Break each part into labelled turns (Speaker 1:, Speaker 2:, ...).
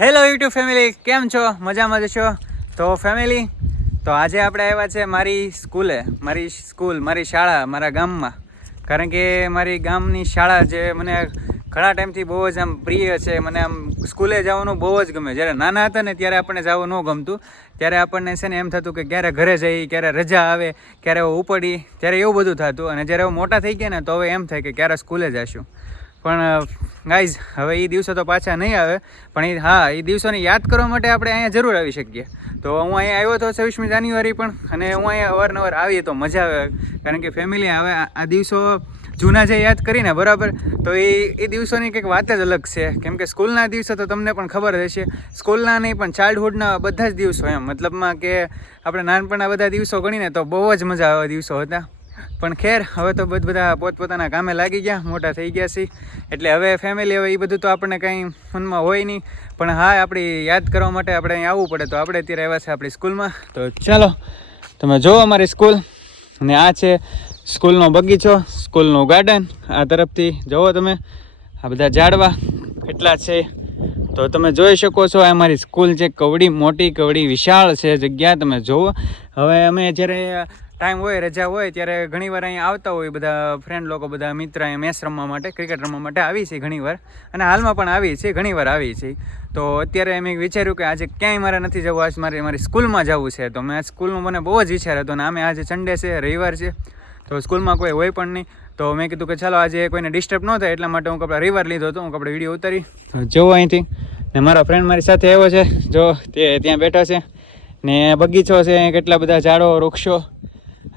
Speaker 1: Hello YouTube family કેમ છો? મજામાં જ છો? તો ફેમિલી તો આજે આપણે આવ્યા છે મારી સ્કૂલે, મારી સ્કૂલ, મારી શાળા, મારા ગામમાં. કારણ કે મારી ગામની શાળા જે મને ઘણા ટાઈમથી બહુ જ આમ પ્રિય છે, મને આમ સ્કૂલે જવાનું બહુ જ ગમે. જ્યારે નાના હતા ને ત્યારે આપણને જવું ન ગમતું. ત્યારે આપણને છે ને એમ થતું કે ક્યારે ઘરે જઈ, ક્યારે રજા આવે, ક્યારે ઉપડી, ત્યારે એવું બધું થતું. અને જ્યારે હું મોટા થઈ ગયા ને, તો હવે એમ થાય કે ક્યારે સ્કૂલે જઈશું પણ ગાઈઝ હવે એ દિવસો તો પાછા નહીં આવે, પણ એ હા એ દિવસોને યાદ કરવા માટે આપણે અહીંયા જરૂર આવી શકીએ. તો હું અહીંયા આવ્યો હતો છવ્વીસમી જાન્યુઆરી પણ, અને હું અહીંયા અવારનવાર આવીએ તો મજા આવે, કારણ કે ફેમિલી હવે આ દિવસો જૂના જે યાદ કરીને, બરાબર? તો એ એ દિવસોની કંઈક વાત જ અલગ છે. કેમ કે સ્કૂલના દિવસો તો તમને પણ ખબર હશે. સ્કૂલના નહીં, પણ ચાઇલ્ડહુડના બધા જ દિવસો એમ. મતલબમાં કે આપણે નાનપણના બધા દિવસો ગણીને તો બહુ જ મજા આવે દિવસો હતા. પણ ખેર, હવે તો બધા બધા પોતપોતાના કામે લાગી ગયા, મોટા થઈ ગયા છે. એટલે હવે ફેમિલી હવે એ બધું તો આપણને કંઈ મનમાં હોય નહીં. પણ હા, આપણી યાદ કરવા માટે આપણે અહીં આવવું પડે. તો આપણે અત્યારે આવ્યા છે આપણી સ્કૂલમાં. તો ચાલો, તમે જુઓ અમારી સ્કૂલ. અને આ છે સ્કૂલનો બગીચો, સ્કૂલનું ગાર્ડન. આ તરફથી જુઓ તમે. આ બધા ઝાડવા કેટલા છે. તો તમે જોઈ શકો છો, આ અમારી સ્કૂલ છે કવડી, મોટી કવડી, વિશાળ છે જગ્યા, તમે જુઓ. હવે અમે જ્યારે ટાઈમ હોય, રજા હોય, ત્યારે ઘણીવાર અહીંયા આવતા હોય બધા ફ્રેન્ડ લોકો, બધા મિત્ર અહીંયા મેચ રમવા માટે ક્રિકેટ રમવા માટે આવી છે ઘણીવાર. અને હાલમાં પણ આવી છે ઘણીવાર આવી છે તો અત્યારે મેં વિચાર્યું કે આજે ક્યાંય મારે નથી જવું, આજ મારે, મારી સ્કૂલમાં જવું છે. તો મેં સ્કૂલમાં મને બહુ જ વિચાર હતો અને આમે આજે સન્ડે છે, રવિવાર છે. તો સ્કૂલમાં કોઈ હોય પણ નહીં. તો મેં કીધું કે ચાલો આજે કોઈને ડિસ્ટર્બ ન થાય, એટલા માટે હું કપડા રવિવાર લીધો હતો, હું કપડા વીડિયો ઉતારી. જવો અહીંથી. ને મારો ફ્રેન્ડ મારી સાથે આવ્યો છે. જો તે ત્યાં બેઠો છે. ને બગીચો છે, કેટલા બધા ઝાડો, વૃક્ષો.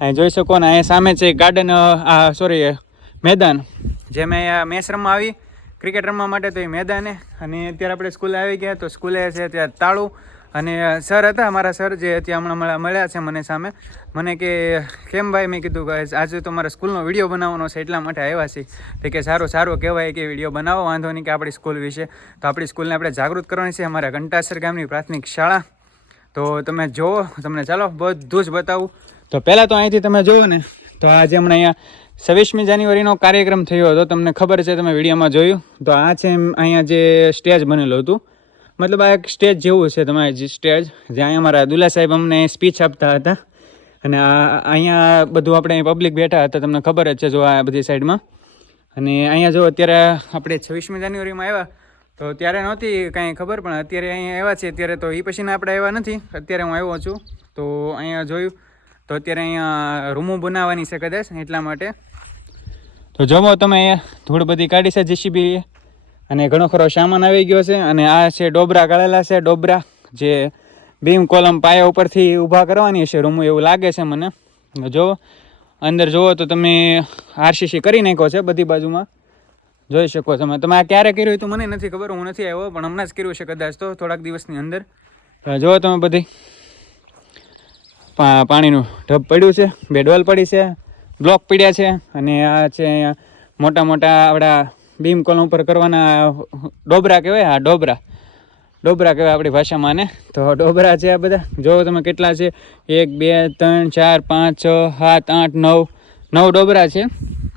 Speaker 1: અહીં જોઈ શકો ને અહીંયા સામે છે ગાર્ડન આ સોરી મેદાન. જે મેં મેચ રમવા આવી ક્રિકેટ રમવા માટે, તો એ મેદાને. અને અત્યારે આપણે સ્કૂલે આવી ગયા, તો સ્કૂલે છે ત્યાં તાળું. અને સર હતા, મારા સર જે ત્યાં હમણાં મળ્યા છે મને સામે. મને કે, કેમ ભાઈ? મેં કીધું કે, આજે તો મારા સ્કૂલનો વીડિયો બનાવવાનો છે, એટલા માટે આવ્યા છે તો કે, સારું સારું, કહેવાય કે વીડિયો બનાવો, વાંધો નહીં કે આપણી સ્કૂલ વિશે. તો આપણી સ્કૂલને આપણે જાગૃત કરવાની છે, અમારા ઘંટાસર ગામની પ્રાથમિક શાળા. તો તમે જુઓ, તમને ચાલો, બધું જ બતાવું. તો પહેલાં તો અહીંથી તમે જુઓ ને, તો આજે હમણાં અહીંયા છવ્વીસમી જાન્યુઆરીનો કાર્યક્રમ થયો હતો, તમને ખબર છે, તમે વિડીયોમાં જોયું. તો આ છે અહીંયા જે સ્ટેજ બનેલું હતું. મતલબ આ એક સ્ટેજ જેવું છે તમારે જે સ્ટેજ, જ્યાં અમારા દુલા સાહેબ અમને સ્પીચ આપતા હતા. અને અહીંયા બધું આપણે પબ્લિક બેઠા હતા, તમને ખબર જ છે, જો આ બધી સાઈડમાં અને અહીંયા જો અત્યારે આપણે છવ્વીસમી જાન્યુઆરીમાં આવ્યા, તો ત્યારે નહોતી કાંઈ ખબર, પણ અત્યારે અહીંયા આવ્યા છે અત્યારે તો એ પછીના આપણે આવ્યા નથી. અત્યારે હું આવ્યો છું, તો અહીંયા જોયું. તો અત્યારે અહીંયા રૂમો બનાવવાની છે કદાચ એટલા માટે. તો જમો તમે ધૂળ બધી કાઢી છે જીસીબી અને ઘણો ખરો સામાન આવી ગયો છે. અને આ છે ડોબરા કાઢેલા છે, ડોબરા, જે બીમ કોલમ પાયા ઉપરથી ઊભા કરવાની છે રૂમો એવું લાગે છે મને. જો અંદર જુઓ તો તમે આરસીસી કરી નાખ્યો છે બધી બાજુમાં. જોઈ શકો તમે. તમે આ ક્યારે કર્યું હતું મને નથી ખબર, હું નથી આવ્યો, પણ હમણાં જ કર્યું છે કદાચ તો થોડાક દિવસની અંદર. જુઓ તમે બધી. પાણીનું ઢબ પડ્યું છે બેડવાલ પડી છે, બ્લોક પડ્યા છે અને આ છે અહીંયા મોટા મોટા આપણા બીમ કોલમ ઉપર કરવાના ડોબરા કહેવાય, હા, ડોબરા. ડોબરા કહેવાય આપણી ભાષામાં ને. તો ડોબરા છે આ બધા. જો તમે કેટલા છે? એક, બે, ત્રણ, ચાર, પાંચ, છ, સાત, આઠ, નવ નવ ડોબરા છે.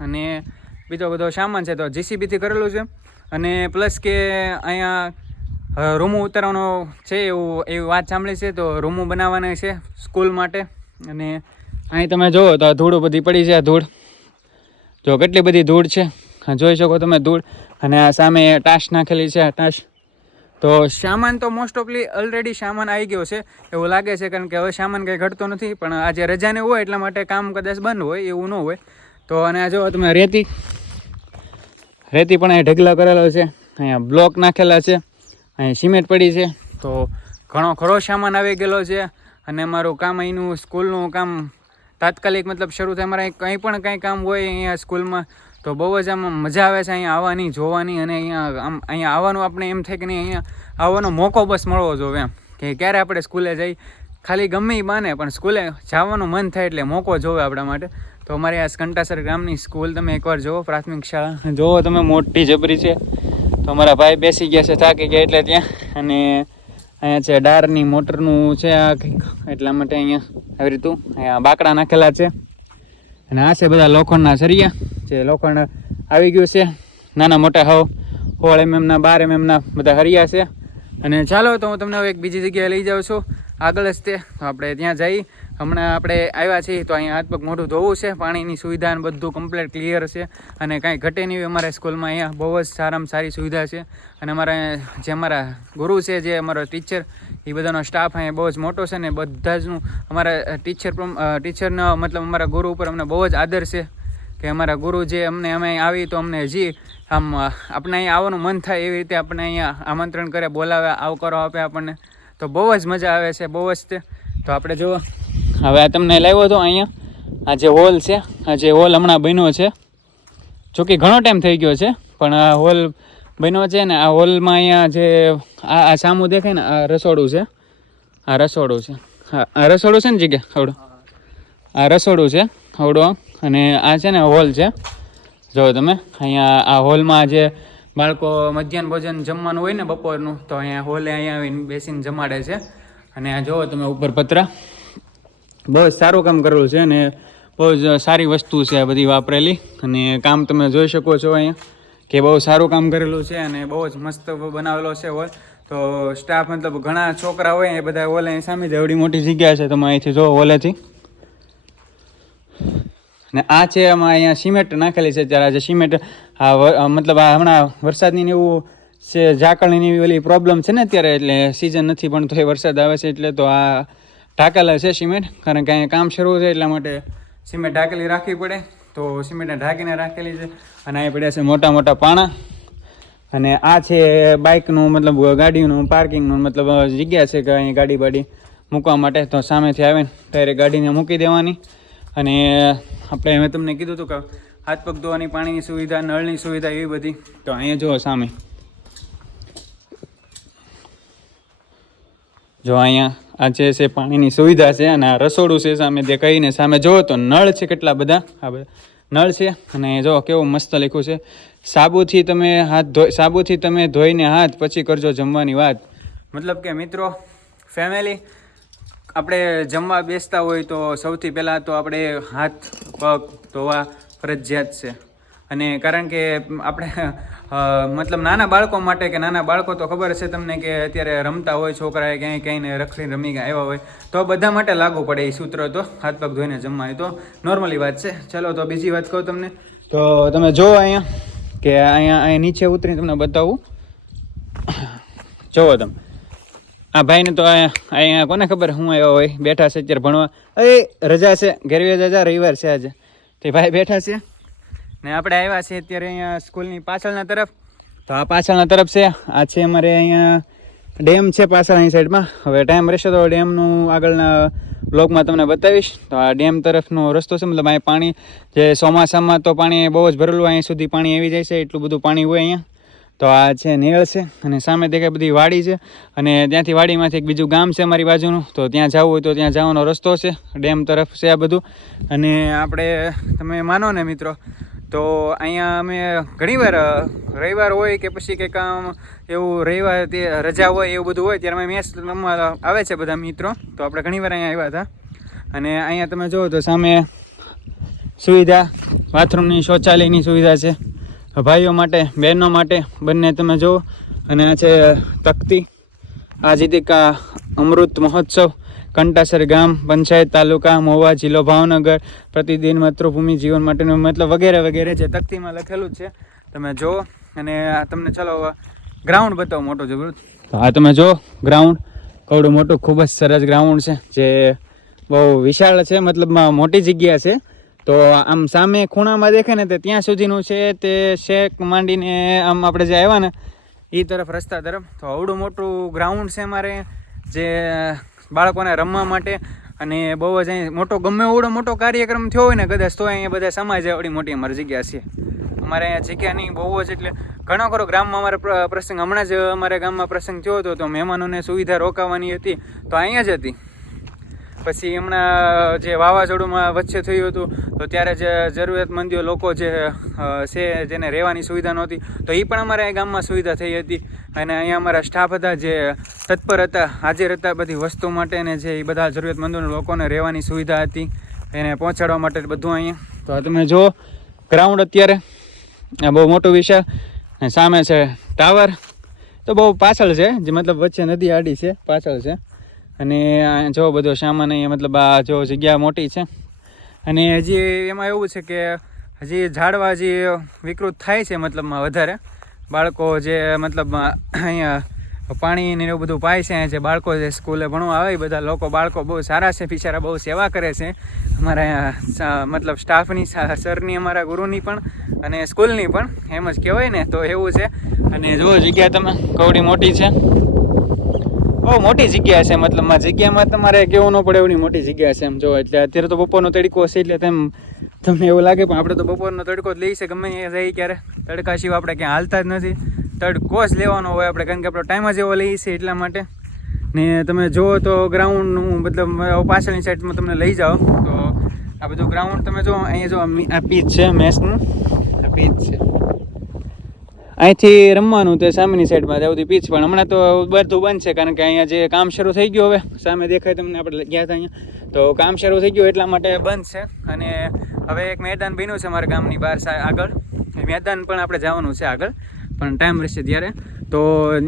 Speaker 1: અને બીજો બધો સામાન છે તો જીસીબીથી કરેલું છે. અને પ્લસ કે અહીંયા રૂમો ઉતારવાનો છે એવું, એવી વાત સાંભળી છે, તો રૂમો બનાવવાના છે સ્કૂલ માટે. અને અહીં તમે જુઓ તો ધૂળ બધી પડી છે ધૂળ. જો કેટલી બધી ધૂળ છે. જોઈ શકો તમે ધૂળ. અને આ સામે ટાશ નાખેલી છે, આ ટાશ તો સામાન તો મોસ્ટ ઓફલી ઓલરેડી સામાન આવી ગયો છે. એવું લાગે છે કારણ કે હવે સામાન કંઈ ઘટતો નથી, પણ આજે રજાને હોય એટલા માટે કામ કદાચ બંધ હોય, એવું ન હોય. તો અને આ જો તમે રેતી રેતી પણ અહીં ઢગલા કરેલો છે. અહીંયા બ્લોક નાખેલા છે. અહીં સિમેન્ટ પડી છે. તો ઘણો ખરો સામાન આવી ગયેલો છે અને અમારું કામ અહીંનું સ્કૂલનું કામ તાત્કાલિક મતલબ શરૂ થાય. અમારે કંઈ પણ કંઈ કામ હોય અહીંયા સ્કૂલમાં તો બહુ જ આમ મજા આવે છે અહીંયા આવવાની, જોવાની અને અહીંયા આમ અહીંયા આવવાનું આપણે એમ થાય કે નહીં, અહીંયા આવવાનો મોકો બસ મળવો જોઈએ એમ. કે ક્યારે આપણે સ્કૂલે જઈ, ખાલી ગમે એ બાને, પણ સ્કૂલે જવાનું મન થાય એટલે મોકો જોવે આપણા માટે. તો અમારી આ કંટાસર ગામની સ્કૂલ, તમે એકવાર જુઓ પ્રાથમિક શાળા. જુઓ તમે, મોટી જબરી છે. તો અમારા ભાઈ બેસી ગયા છે થાકી ગયા એટલે ત્યાં. અને અહીંયા છે ડારની મોટરનું છે આ કંઈક. એટલા માટે અહીંયા આવી રીતું અહીંયા બાકડા નાખેલા છે. અને આ છે બધા લોખંડના સરિયા, જે લોખંડ આવી ગયું છે. નાના મોટા હવ હોળ એમએમના બાર એમએમના બધા હરિયા છે. અને ચાલો તો હું તમને હવે એક બીજી જગ્યાએ લઈ જાઉં છું. આગળ જ તે. તો આપણે ત્યાં જઈ, હમણાં આપણે આવ્યા છીએ તો અહીંયા હાથ પગ મોઢું ધોવું છે, પાણીની સુવિધા અને બધું કમ્પ્લીટ ક્લિયર છે. અને કાંઈ ઘટે નહીં અમારા સ્કૂલમાં અહીંયા, બહુ જ સારામાં સારી સુવિધા છે. અને અમારા જે અમારા ગુરુ છે, જે અમારો ટીચર એ બધાનો સ્ટાફ અહીંયા બહુ જ મોટો છે ને બધા જનું અમારા ટીચર ટીચરનો મતલબ અમારા ગુરુ ઉપર અમને બહુ જ આદર છે કે અમારા ગુરુ જે અમને અમે આવી તો અમને હજી આમ આપણે અહીંયા આવવાનું મન થાય એવી રીતે આપણે અહીંયા આમંત્રણ કરે બોલાવે આવકારો આપે આપણને. તો બહુ જ મજા આવે છે, બહુ જ તે. તો આપણે જુઓ. હવે આ તમને લાવ્યો હતો અહીંયા. આ જે હોલ છે, આ જે હોલ હમણાં બન્યો છે. જોકે ઘણો ટાઈમ થઈ ગયો છે, પણ આ હોલ બન્યો છે ને, આ હોલમાં અહીંયા જે આ આ સામું દેખાય ને, આ રસોડું છે. આ રસોડું છે. હા, આ રસોડું છે ને જગ્યા, હવડો. આ રસોડું છે, હવડો. અને આ છે ને હોલ છે. જો તમે, અહીંયા આ હોલમાં જે બાળકો મધ્યાહન ભોજન જમવાનું હોય ને બપોરનું, તો અહીંયા હોલે અહીંયા આવીને બેસીને જમાડે છે. અને આ જુઓ તમે ઉપર પતરા. બહુ જ સારું કામ કરેલું છે અને બહુ જ સારી વસ્તુ છે આ બધી વાપરેલી. અને કામ તમે જોઈ શકો છો અહીંયા કે બહુ સારું કામ કરેલું છે અને બહુ જ મસ્ત બનાવેલો છે હોલ. તો સ્ટાફ મતલબ ઘણા છોકરા હોય એ બધા હોલ અહીં સામે જ એવડી મોટી જગ્યા છે. તમે અહીંથી જોવો હોલેથી. ને આ છે આમાં અહીંયા સિમેન્ટ નાખેલી છે જ્યારે આજે સિમેન્ટ, આ મતલબ આ હમણાં વરસાદની એવું છે, ઝાકળની એવી ઓલી પ્રોબ્લેમ છે ને અત્યારે, એટલે સિઝન નથી પણ થોડી વરસાદ આવે છે, એટલે તો આ ઢાકેલા છે સિમેન્ટ, કારણ કે અહીંયા કામ શરૂ છે, એટલા માટે સિમેન્ટ ઢાકેલી રાખવી પડે. તો સિમેન્ટને ઢાંકીને રાખેલી છે, અને અહીંયા પડ્યા છે મોટા મોટા પાણા. અને આ છે બાઇકનું મતલબ ગાડીનું પાર્કિંગનું મતલબ જગ્યા છે, કે અહીં ગાડી બાડી મૂકવા માટે, તો સામેથી આવે ને ત્યારે ગાડીને મૂકી દેવાની. અને આપણે મેં તમને કીધું હતું કે હાથ પગ ધોવાની, પાણીની સુવિધા, નળની સુવિધા એવી બધી. તો અહીંયા જુઓ સામે. જો અહીંયા આ જે છે પાણીની સુવિધા છે અને આ રસોડું છે સામે કહીને સામે જુઓ તો નળ છે કેટલા બધા. આ બધા નળ છે અને જો કેવું મસ્ત લખ્યું છે. સાબુથી તમે હાથ ધોઈ, સાબુથી તમે ધોઈને હાથ પછી કરજો જમવાની વાત. મતલબ કે મિત્રો ફેમિલી આપણે જમવા બેસતા હોય તો સૌથી પહેલાં તો આપણે હાથ, પગ, ધોવા ફરજિયાત છે. અને કારણ કે આપણે મતલબ નાના બાળકો માટે કે નાના બાળકો તો ખબર છે તમને કે અત્યારે રમતા હોય છોકરાએ ક્યાંય ક્યાંય રખડીને રમી આવ્યા હોય, તો બધા માટે લાગુ પડે એ સૂત્ર તો, હાથ, પગ ધોઈને જમવાની તો નોર્મલી વાત છે. ચલો તો બીજી વાત કહું તમને. તો તમે જુઓ અહીંયા, કે અહીંયા અહીંયા નીચે ઉતરીને તમને બતાવું. જુઓ તમે. આ ભાઈને તો અહીંયા અહીંયા કોને ખબર હું આવ્યો હોય? બેઠા છે અત્યારે ભણવા. એ, રજા છે. ઘેરવી રજા રવિવાર છે આજે. તે ભાઈ બેઠા છે. ને આપણે આવ્યા છીએ અત્યારે અહીંયા સ્કૂલની પાછળના તરફ. તો આ પાછળના તરફ છે. આ છે અમારે અહીંયા ડેમ છે પાછળની સાઈડમાં. હવે ટાઈમ રહેશે તો ડેમનું આગળના બ્લોગમાં તમને બતાવીશ. તો આ ડેમ તરફનો રસ્તો છે. મતલબ અહીં પાણી જે ચોમાસામાં તો પાણી બહુ જ ભરેલું અહીં સુધી પાણી આવી જાય છે. એટલું બધું પાણી હોય અહીંયા. તો આ છે નેળ છે, અને સામે દેખાય બધી વાડી છે, અને ત્યાંથી વાડીમાંથી એક બીજું ગામ છે અમારી બાજુનું, તો ત્યાં જવું હોય તો ત્યાં જવાનો રસ્તો છે, ડેમ તરફ છે આ બધું. અને આપણે, તમે માનો ને મિત્રો, તો અહીંયા અમે ઘણીવાર રવિવાર હોય કે પછી કંઈક આમ એવું રવિવાર તે રજા હોય એવું બધું હોય, ત્યારે અમે મેચ રમવા આવે છે બધા મિત્રો, તો આપણે ઘણીવાર અહીંયા આવ્યા હતા. અને અહીંયા તમે જુઓ તો સામે સુવિધા, બાથરૂમની શૌચાલયની સુવિધા છે. ભાઈઓ માટે, બહેનો માટે, બંને તમે જુઓ. અને આ છે તકતી. આ જીતિકા અમૃત મહોત્સવ. કંટાસર ગામ, પંચાયત તાલુકા, મોવા, જિલ્લો ભાવનગર. પ્રતિદિન માતૃભૂમિ જીવન માટેનું મતલબ વગેરે વગેરે જે તકતીમાં લખેલું છે. તમે જુઓ. અને આ તમને ચલો ગ્રાઉન્ડ બતાવો મોટો જરૂર આ તમે જુઓ ગ્રાઉન્ડ કવડું મોટું, ખૂબ જ સરસ ગ્રાઉન્ડ છે. જે બહુ વિશાળ છે, મતલબમાં મોટી જગ્યા છે. તો આમ સામે ખૂણામાં દેખે ને તે ત્યાં સુધીનું છે તે શેક માંડીને આમ આપણે જે આવ્યા ને એ તરફ રસ્તા તરફ. તો આવડું મોટું ગ્રાઉન્ડ છે અમારે જે બાળકોને રમવા માટે. અને બહુ જ અહીં મોટો, ગમે એવડો મોટો કાર્યક્રમ થયો હોય ને કદાચ તો અહીંયા બધા સમાજ એવડી મોટી અમારી જગ્યા છે. અમારે અહીંયા જગ્યાની બહુ જ એટલે ઘણો ખરો ગામમાં અમારે પ્રસંગ, હમણાં જ અમારે ગામમાં પ્રસંગ થયો હતો, તો મહેમાનોને સુવિધા રોકાવાની હતી. તો અહીંયા જ હતી. પછી હમણાં જે વાવાઝોડુંમાં વચ્ચે થયું હતું, તો ત્યારે જે જરૂરિયાતમંદીઓ લોકો જે છે, જેને રહેવાની સુવિધા નહોતી, તો એ પણ અમારે ગામમાં સુવિધા થઈ હતી. અને અહીંયા અમારા સ્ટાફ હતા જે તત્પર હતા, હાજર હતા બધી વસ્તુ માટે ને જે એ બધા જરૂરિયાતમંદો લોકોને રહેવાની સુવિધા હતી, એને પહોંચાડવા માટે બધું અહીંયા. તો તમે જુઓ ગ્રાઉન્ડ અત્યારે બહુ મોટું વિશાળ સામે છે ટાવર. તો બહુ પાછળ છે, જે મતલબ વચ્ચે નદી આડી છે, પાછળ છે. અને જો બધો સામાન અહીંયા મતલબ આ જો જગ્યા મોટી છે. અને હજી એમાં એવું છે કે હજી ઝાડવા હજી વિકૃત થાય છે મતલબમાં વધારે, બાળકો જે મતલબ અહીંયા પાણી ને એવું બધું પાય છે જે બાળકો જે સ્કૂલે ભણવા આવે એ બધા લોકો બાળકો બહુ સારા છે, બિચારા બહુ સેવા કરે છે. અમારા અહીંયા મતલબ સ્ટાફની સરની અમારા ગુરુની પણ અને સ્કૂલની પણ એમ જ કહેવાય ને તો એવું છે. અને જો જગ્યા તમે કવડી મોટી છે. બહુ મોટી જગ્યા છે મતલબમાં જગ્યામાં તમારે કેવું ન પડે એવડી મોટી જગ્યા છે એમ જો, એટલે અત્યારે તો બપોરનો તડકો છે એટલે તેમ તમને એવું લાગે પણ આપણે તો બપોરનો તડકો જ લઈ છે, ગમે એ જઈએ ક્યારે. તડકા સિવાય આપણે ક્યાં હાલતા જ નથી. તડકો જ લેવાનો હોય આપણે, કારણ કે આપણો ટાઈમ જ એવો લઈએ છીએ એટલા માટે. ને તમે જુઓ તો ગ્રાઉન્ડનું મતલબ પાછળની સાઈડમાં તમને લઈ જાઓ. તો આ બધું ગ્રાઉન્ડ તમે જો અહીંયા જો આ પીચ છે મેચનું આ પીચ છે. અહીંથી રમવાનું તે સામેની સાઈડમાં ત્યાં સુધી પીચ પણ હમણાં તો બધું બંધ છે, કારણ કે અહીંયા જે કામ શરૂ થઈ ગયું હવે, સામે દેખાય તમને આપણે ગયા હતા અહીંયા. તો કામ શરૂ થઈ ગયું એટલા માટે બંધ છે, અને હવે એક મેદાન બન્યું છે અમારા ગામની બહાર આગળ. મેદાન પણ આપણે જવાનું છે આગળ, પણ ટાઈમ રહેશે ત્યારે. તો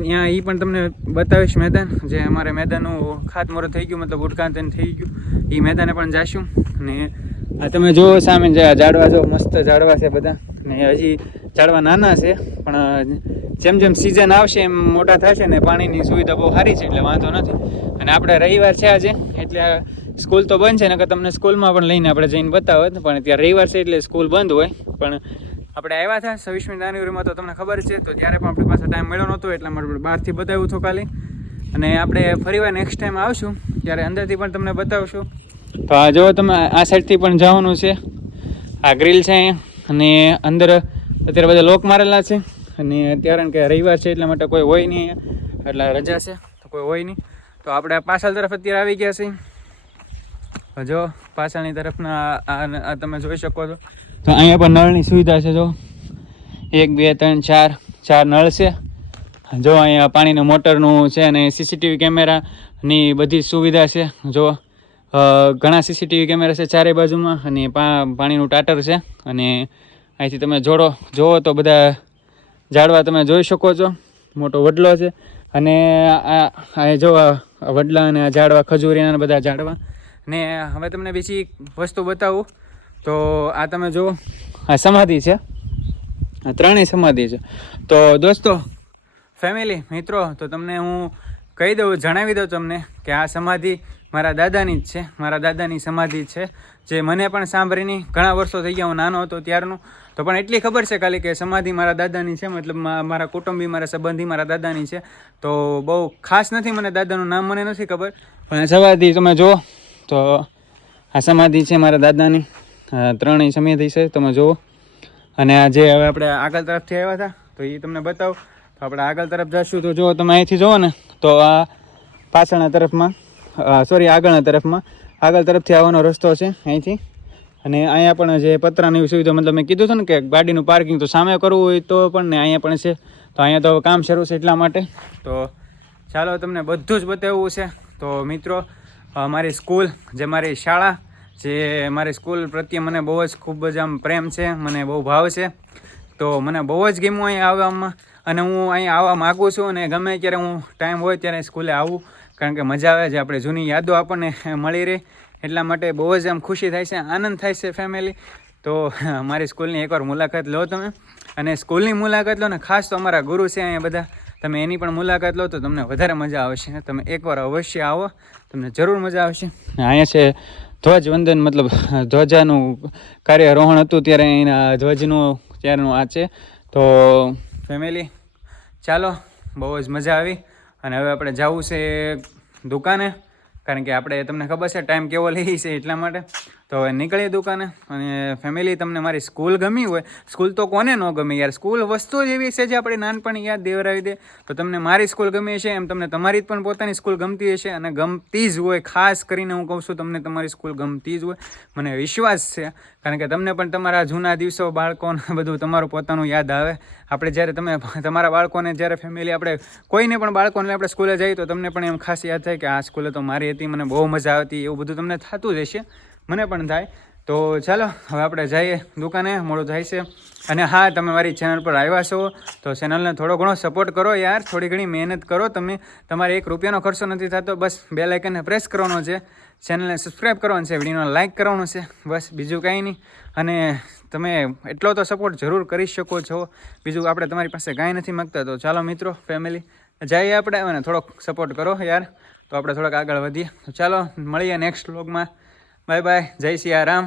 Speaker 1: ત્યાં એ પણ તમને બતાવીશ મેદાન, જે અમારે મેદાનનું ખાતમુહૂર્ત થઈ ગયું, મતલબ ઉદઘાટન થઈ ગયું. એ મેદાને પણ જાશું અને આ તમે જુઓ સામે જાડવા જો, મસ્ત ઝાડવા છે બધા. ને હજી ઝાડવા નાના છે, પણ જેમ જેમ સિઝન આવશે એમ મોટા થશે ને પાણીની સુવિધા બહુ સારી છે, એટલે વાંધો નથી. અને આપણે રવિવાર છે આજે, એટલે સ્કૂલ તો બંધ છે, નકર તમને સ્કૂલમાં પણ લઈને આપણે જઈને બતાવત, પણ ત્યાં રવિવાર છે એટલે સ્કૂલ બંધ હોય. પણ આપણે આવ્યા હતા, છવ્વીસમી જાન્યુઆરીમાં તો તમને ખબર છે, તો ત્યારે પણ આપણી પાસે ટાઈમ મળ્યો નહોતો, એટલે આપણે બહારથી બતાવ્યું હતું ખાલી અને આપણે ફરીવાર નેક્સ્ટ ટાઈમ આવશું, ત્યારે અંદરથી પણ તમને બતાવશું. તો આ જો તમે આ સાઈડથી પણ જવાનું છે. આ ગ્રીલ છે અને અંદર અત્યારે બધા લોક મારેલા છે અને અત્યારે કે રવિવાર છે એટલા માટે કોઈ હોય નહીં એટલે રજા છે, તો કોઈ હોય નહીં. તો આપણે પાછળ તરફ અત્યારે આવી ગયા છીએ. જો, પાછળની તરફના આ તમે જોઈ શકો છો. તો અહીંયા પણ નળની સુવિધા છે, જો. એક, બે, ત્રણ, ચાર ચાર નળ છે. જો અહીંયા પાણીનું મોટરનું છે અને સીસીટીવી કેમેરાની બધી સુવિધા છે. જો ઘણા સીસીટીવી કેમેરા છે ચારે બાજુમાં અને પાણીનું ટાટર છે અને અહીંથી તમે જોડો જુઓ તો બધા ઝાડવા તમે જોઈ શકો છો. મોટો વડલો છે. અને આ આ જો વડલા અને આ ઝાડવા ખજૂરીના બધા ઝાડવા. ને હવે તમને બીજી વસ્તુ બતાવું. તો આ તમે જુઓ, આ સમાધિ છે. આ ત્રણેય સમાધિ છે. તો દોસ્તો ફેમિલી મિત્રો, તો તમને હું કહી દઉં, જણાવી દઉં તમને કે આ સમાધિ મારા દાદાની જ છે. મારા દાદાની સમાધિ છે. જે મને પણ સાંભળીને ઘણા વર્ષો થઈ ગયા, હું નાનો હતો ત્યારનું. તો પણ એટલી ખબર છે ખાલી કે સમાધિ મારા દાદાની છે, મતલબ મારા કુટુંબી, મારા સંબંધી મારા દાદાની છે. તો બહુ ખાસ નથી મને દાદાનું નામ, મને નથી ખબર. પણ આ સમાધિ તમે જુઓ, તો આ સમાધિ છે મારા દાદાની. ત્રણેય સમાધિ છે, તમે જુઓ. અને આ જે હવે આપણે આગળ તરફથી આવ્યા હતા, તો એ તમને બતાવું. તો આપણે આગળ તરફ જશું, તો જો તમે અહીંથી જુઓ ને, તો આ પાછળના તરફમાં સોરી આગળના તરફમાં. આગળ તરફથી આવવાનો રસ્તો છે અહીંથી. અને અહીંયા પણ જે પતરાની સુવિધા, મતલબ મેં કીધું હતું ને કે ગાડીનું પાર્કિંગ તો સામે કરવું હોય તો પણ ને અહીંયા પણ છે. તો અહીંયા તો કામ શરૂ છે એટલા માટે. તો ચાલો તમને બધું જ બતાવવું છે. તો મિત્રો મારી સ્કૂલ જે મારી શાળા, જે મારી સ્કૂલ પ્રત્યે મને બહુ જ ખૂબ જ આમ પ્રેમ છે, મને બહુ ભાવ છે. તો મને બહુ જ ગમ્યું અહીંયા આવવામાં અને હું અહીંયા આવવા માગું છું અને ગમે ત્યારે હું ટાઈમ હોય ત્યારે સ્કૂલે આવું, કારણ કે મજા આવે છે. આપણે જૂની યાદો આપણને મળી રહે. એટલા માટે બહુ જ આમ ખુશી થાય છે, આનંદ થાય છે ફેમિલી તો મારી સ્કૂલની એકવાર મુલાકાત લો તમે. અને સ્કૂલની મુલાકાત લો ને ખાસ તો અમારા ગુરુ છે અહીંયા બધા. તમે એની પણ મુલાકાત લો તો તમને વધારે મજા આવશે. તમે એકવાર અવશ્ય આવો. તમને જરૂર મજા આવશે. અહીંયા છે ધ્વજવંદન, મતલબ ધ્વજાનું કાર્યરોહણ હતું ત્યારે અહીંના ધ્વજનું, ત્યારનું આ છે. તો ફેમિલી ચાલો, બહુ જ મજા આવી. અને હવે આપણે જવું છે દુકાને. કારણ કે આપણે તમને ખબર છે ટાઈમ કેવો લઈએ છીએ એટલા માટે. તો હવે નીકળીએ દુકાને અને ફેમિલી તમને મારી સ્કૂલ ગમી હોય સ્કૂલ તો કોને ન ગમે યાર. સ્કૂલ વસ્તુ જ એવી છે જે આપણે નાનપણ યાદ દેવરાવી દે. તો તમને મારી સ્કૂલ ગમી હશે, એમ તમને તમારી પણ પોતાની સ્કૂલ ગમતી હશે અને ગમતી જ હોય. ખાસ કરીને હું કહું છું, તમને તમારી સ્કૂલ ગમતી જ હોય. મને વિશ્વાસ છે, કારણ કે તમને પણ તમારા જૂના દિવસો, બાળકોને બધું તમારું પોતાનું યાદ આવે. આપણે જ્યારે તમે તમારા બાળકોને જ્યારે ફેમિલી આપણે કોઈને પણ બાળકોને આપણે સ્કૂલે જઈએ તો તમને પણ એમ ખાસ યાદ થાય કે આ સ્કૂલે તો મારી હતી, મને બહુ મજા આવતી, એવું બધું તમને થતું જ હશે. મને પણ થાય. તો ચાલો, હવે આપણે જઈએ દુકાને, મોડું થાય છે. અને હા, તમે મારી ચેનલ પર આવ્યા છો, તો ચેનલને થોડો ઘણો સપોર્ટ કરો યાર, થોડી ઘણી મહેનત કરો તમે. તમારે એક રૂપિયાનો ખર્ચો નથી થતો, બસ બે લાઇકનને પ્રેસ કરવાનો છે. ચેનલને સબસ્ક્રાઈબ કરવાનું છે વિડીયોને લાઇક કરવાનું છે, બસ બીજું કાંઈ નહીં. અને તમે એટલો તો સપોર્ટ જરૂર કરી શકો છો. બીજું આપણે તમારી પાસે કાંઈ નથી માગતા, તો ચાલો મિત્રો ફેમિલી જઈએ આપણે અને થોડોક સપોર્ટ કરો યાર. તો આપણે થોડાક આગળ વધીએ. ચાલો, મળીએ નેક્સ્ટ વ્લોગમાં બાય બાય જય સિયા રામ